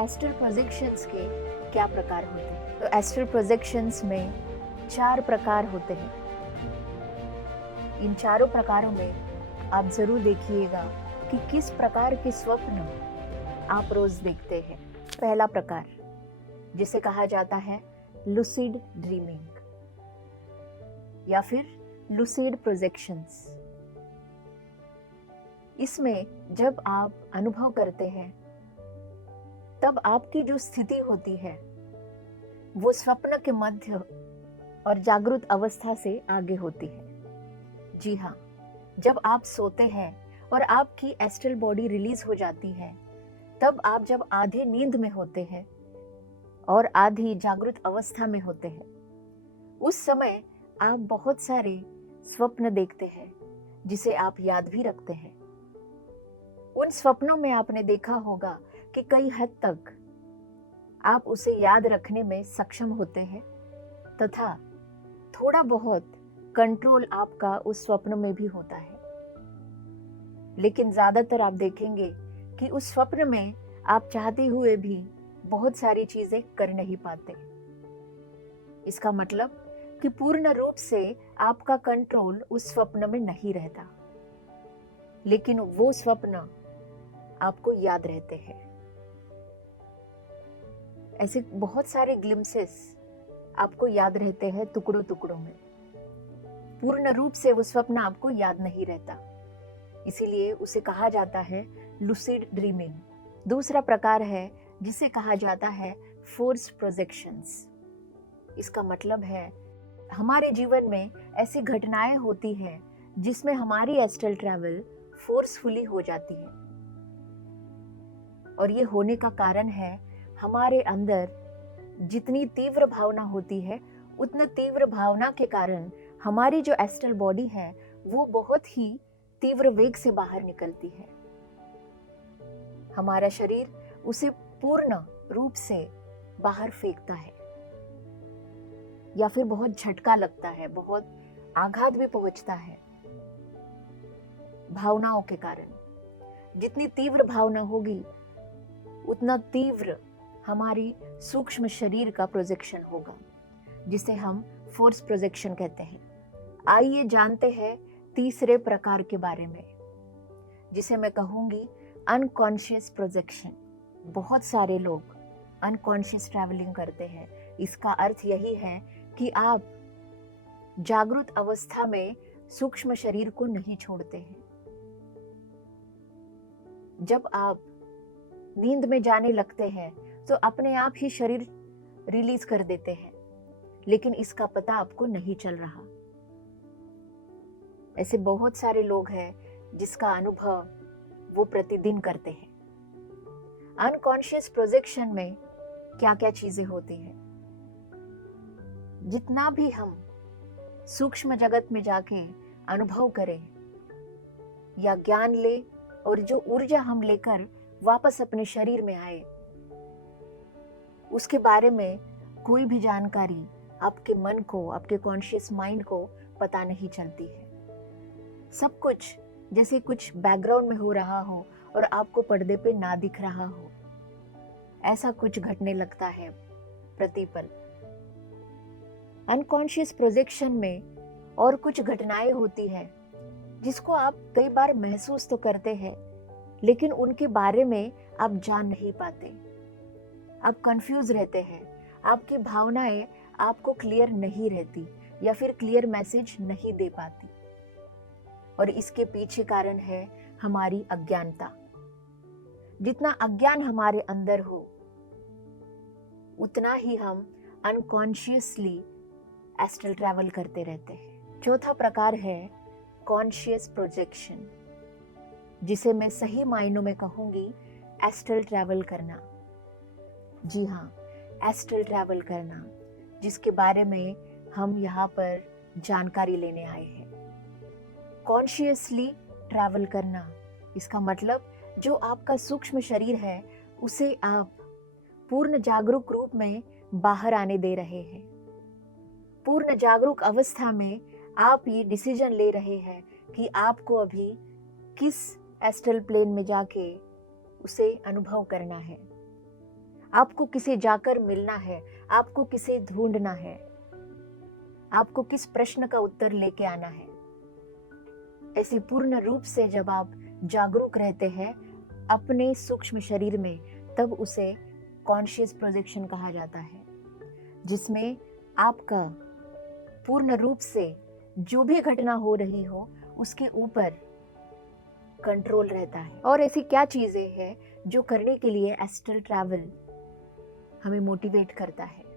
Astral projections के क्या प्रकार होते हैं? तो एस्ट्रल प्रोजेक्शंस में 4 प्रकार होते हैं। इन चारों प्रकारों में आप जरूर देखिएगा कि किस प्रकार के स्वप्न आप रोज देखते हैं। पहला प्रकार, जिसे कहा जाता है लूसिड ड्रीमिंग या फिर लूसिड प्रोजेक्शंस। इसमें जब आप अनुभव करते हैं तब आपकी जो स्थिति होती है वो स्वप्न के मध्य और जागृत अवस्था से आगे होती है। जी हाँ, जब आप सोते हैं और आपकी एस्ट्रल बॉडी रिलीज हो जाती है, तब आप जब आधे नींद में होते हैं और आधी जागृत अवस्था में होते हैं, उस समय आप बहुत सारे स्वप्न देखते हैं जिसे आप याद भी रखते हैं। उन स्वप्नों में आपने देखा होगा कि कई हद तक आप उसे याद रखने में सक्षम होते हैं तथा थोड़ा बहुत कंट्रोल आपका उस स्वप्न में भी होता है। लेकिन ज्यादातर आप देखेंगे कि उस स्वप्न में आप चाहते हुए भी बहुत सारी चीजें कर नहीं पाते। इसका मतलब कि पूर्ण रूप से आपका कंट्रोल उस स्वप्न में नहीं रहता, लेकिन वो स्वप्न आपको याद रहते हैं। ऐसे बहुत सारे ग्लिम्सेस आपको याद रहते हैं टुकड़ों टुकड़ों में। पूर्ण रूप से वो स्वप्न आपको याद नहीं रहता, इसीलिए उसे कहा जाता है लूसिड ड्रीमिंग। दूसरा प्रकार है जिसे कहा जाता है फोर्स प्रोजेक्शंस। इसका मतलब है हमारे जीवन में ऐसी घटनाएं होती हैं जिसमें हमारी एस्ट्रल ट्रैवल फोर्सफुली हो जाती है, और ये होने का कारण है हमारे अंदर जितनी तीव्र भावना होती है, उतना तीव्र भावना के कारण हमारी जो एस्ट्रल बॉडी है वो बहुत ही तीव्र वेग से बाहर निकलती है। हमारा शरीर उसे पूर्ण रूप से बाहर फेंकता है, या फिर बहुत झटका लगता है, बहुत आघात भी पहुंचता है भावनाओं के कारण। जितनी तीव्र भावना होगी उतना तीव्र हमारी सूक्ष्म शरीर का प्रोजेक्शन होगा, जिसे हम फोर्स प्रोजेक्शन कहते हैं। आइए जानते हैं तीसरे प्रकार के बारे में, जिसे मैं कहूंगी अनकॉन्शियस प्रोजेक्शन। बहुत सारे लोग अनकॉन्शियस ट्रैवलिंग करते हैं। इसका अर्थ यही है कि आप जागृत अवस्था में सूक्ष्म शरीर को नहीं छोड़ते हैं। जब आप नींद में जाने लगते हैं तो अपने आप ही शरीर रिलीज कर देते हैं, लेकिन इसका पता आपको नहीं चल रहा। ऐसे बहुत सारे लोग हैं जिसका अनुभव वो प्रतिदिन करते हैं। अनकॉन्शियस प्रोजेक्शन में क्या क्या चीजें होती हैं? जितना भी हम सूक्ष्म जगत में जाके अनुभव करें या ज्ञान ले, और जो ऊर्जा हम लेकर वापस अपने शरीर में आए, उसके बारे में कोई भी जानकारी आपके मन को, आपके कॉन्शियस माइंड को पता नहीं चलती है। सब कुछ जैसे कुछ बैकग्राउंड में हो रहा हो और आपको पर्दे पे ना दिख रहा हो, ऐसा कुछ घटने लगता है प्रतिपल। अनकॉन्शियस प्रोजेक्शन में और कुछ घटनाएं होती है जिसको आप कई बार महसूस तो करते हैं, लेकिन उनके बारे में आप जान नहीं पाते। आप कंफ्यूज रहते हैं, आपकी भावनाएं आपको क्लियर नहीं रहती या फिर क्लियर मैसेज नहीं दे पाती, और इसके पीछे कारण है हमारी अज्ञानता। जितना अज्ञान हमारे अंदर हो, उतना ही हम अनकॉन्शियसली एस्ट्रल ट्रैवल करते रहते हैं। चौथा प्रकार है कॉन्शियस प्रोजेक्शन, जिसे मैं सही मायनों में कहूंगी एस्ट्रल ट्रैवल करना। जी हाँ, एस्ट्रल ट्रैवल करना, जिसके बारे में हम यहाँ पर जानकारी लेने आए हैं। कॉन्शियसली ट्रैवल करना, इसका मतलब जो आपका सूक्ष्म शरीर है उसे आप पूर्ण जागरूक रूप में बाहर आने दे रहे हैं। पूर्ण जागरूक अवस्था में आप ये डिसीजन ले रहे हैं कि आपको अभी किस एस्ट्रल प्लेन में जाके उसे अनुभव करना है। आपको किसे जाकर मिलना है, आपको किसे ढूंढना है, आपको किस प्रश्न का उत्तर लेके आना है। ऐसे पूर्ण रूप से जब आप जागरूक रहते हैं अपने सूक्ष्म शरीर में, तब उसे कॉन्शियस प्रोजेक्शन कहा जाता है, जिसमें आपका पूर्ण रूप से जो भी घटना हो रही हो उसके ऊपर कंट्रोल रहता है। और ऐसी क्या चीजें हैं जो करने के लिए एस्ट्रल ट्रैवल हमें मोटिवेट करता है।